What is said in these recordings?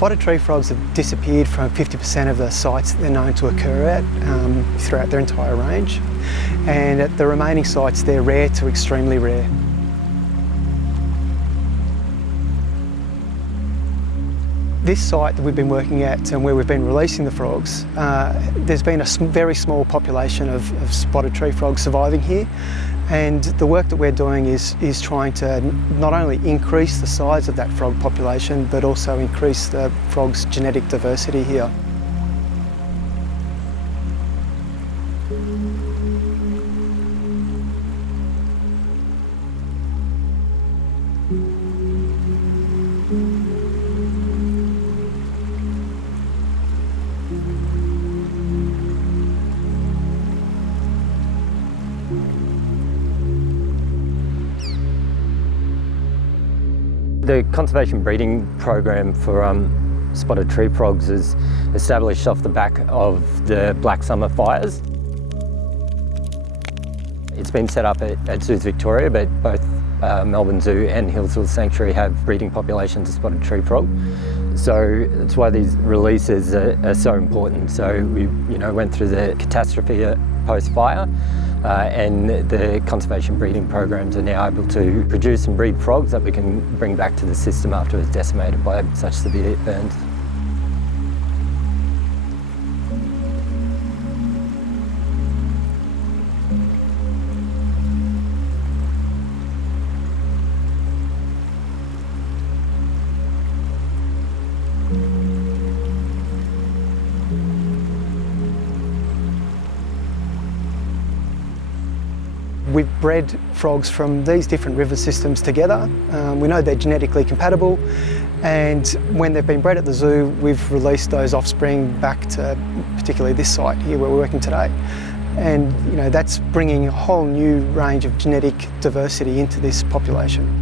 Spotted tree frogs have disappeared from 50% of the sites that they're known to occur at throughout their entire range, and at the remaining sites they're rare to extremely rare. This site that we've been working at and where we've been releasing the frogs, there's been a very small population of spotted tree frogs surviving here, and the work that we're doing is trying to not only increase the size of that frog population but also increase the frog's genetic diversity here. The conservation breeding program for spotted tree frogs is established off the back of the Black Summer fires. It's been set up at Zoos Victoria, but both Melbourne Zoo and Hillsville Sanctuary have breeding populations of spotted tree frog. So that's why these releases are so important. So we went through the catastrophe post-fire, and the conservation breeding programs are now able to produce and breed frogs that we can bring back to the system after it's decimated by such severe burns. We've bred frogs from these different river systems together. We know they're genetically compatible, and when they've been bred at the zoo, we've released those offspring back to particularly this site here where we're working today. And that's bringing a whole new range of genetic diversity into this population.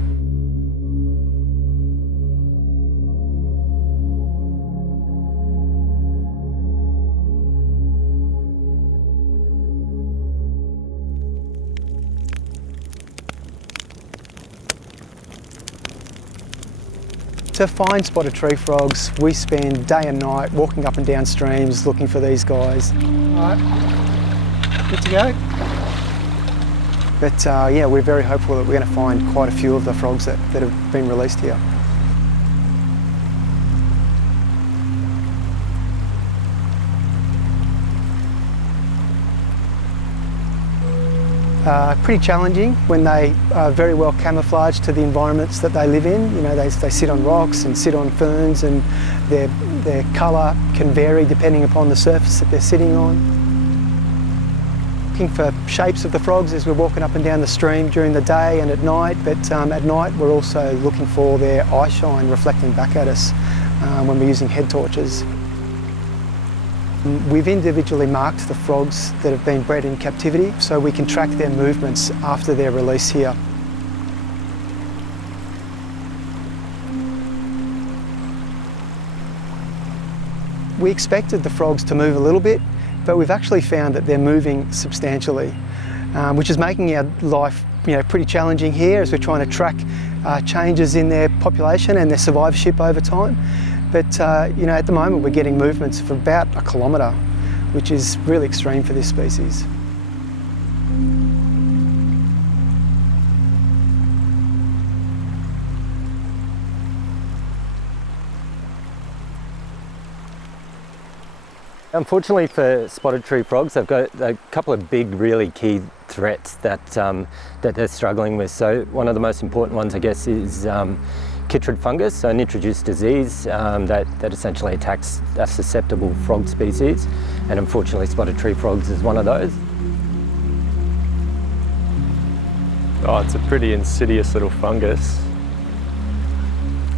To find spotted tree frogs, we spend day and night walking up and down streams looking for these guys. All right, good to go. But yeah, we're very hopeful that we're going to find quite a few of the frogs that have been released here. Pretty challenging when they are very well camouflaged to the environments that they live in. They sit on rocks and sit on ferns, and their colour can vary depending upon the surface that they're sitting on. Looking for shapes of the frogs as we're walking up and down the stream during the day and at night, but at night we're also looking for their eye shine reflecting back at us when we're using head torches. We've individually marked the frogs that have been bred in captivity so we can track their movements after their release here. We expected the frogs to move a little bit, but we've actually found that they're moving substantially, which is making our life pretty challenging here as we're trying to track changes in their population and their survivorship over time. But at the moment we're getting movements of about 1 kilometre, which is really extreme for this species. Unfortunately for spotted tree frogs, they've got a couple of big, really key threats that they're struggling with. So one of the most important ones, I guess, is Kitrid fungus, so an introduced disease that essentially attacks a susceptible frog species, and unfortunately spotted tree frogs is one of those. Oh, it's a pretty insidious little fungus.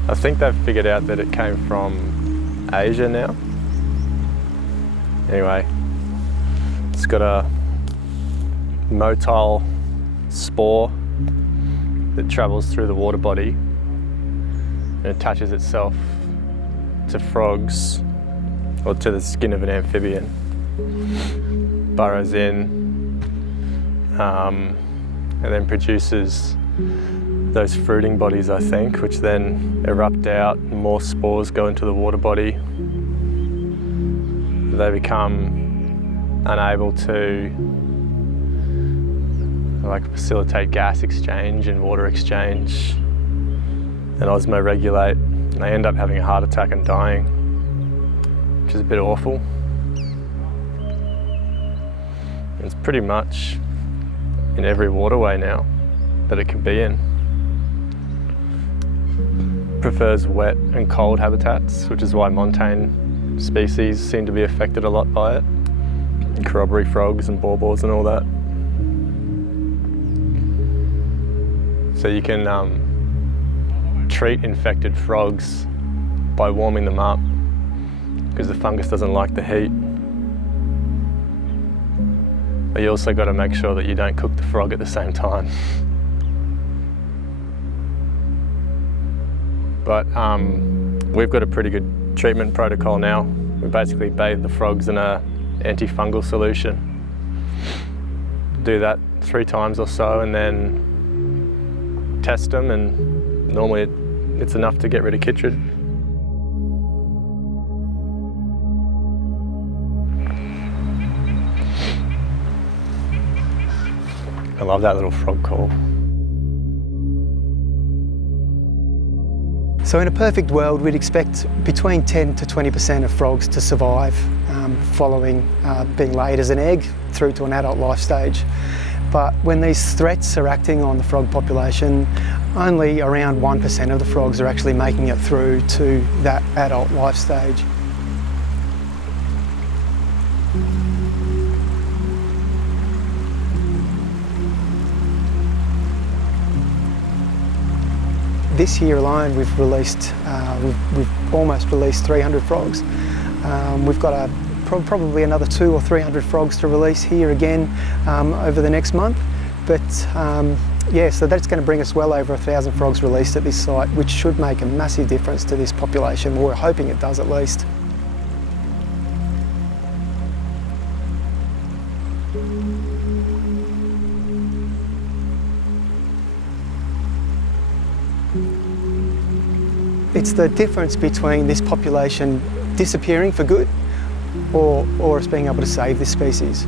I think they've figured out that it came from Asia now. Anyway, it's got a motile spore that travels through the water body and attaches itself to frogs or to the skin of an amphibian, burrows in, and then produces those fruiting bodies, I think, which then erupt out, more spores go into the water body. They become unable to facilitate gas exchange and water exchange and osmoregulate. And they end up having a heart attack and dying, which is a bit awful. It's pretty much in every waterway now that it can be in. Prefers wet and cold habitats, which is why montane species seem to be affected a lot by it. Corroboree frogs and bawbaws and all that. So you can treat infected frogs by warming them up because the fungus doesn't like the heat. But you also got to make sure that you don't cook the frog at the same time. But we've got a pretty good treatment protocol now. We basically bathe the frogs in an antifungal solution. Do that 3 times or so and then test them, and normally it's enough to get rid of Kitrid. I love that little frog call. So in a perfect world, we'd expect between 10 to 20% of frogs to survive following being laid as an egg through to an adult life stage. But when these threats are acting on the frog population, only around 1% of the frogs are actually making it through to that adult life stage. This year alone, we've released, we've almost released 300 frogs. We've got probably another 200 or 300 frogs to release here again over the next month. But yeah, so that's going to bring us well over 1,000 frogs released at this site, which should make a massive difference to this population. We're hoping it does at least. It's the difference between this population disappearing for good or us being able to save this species.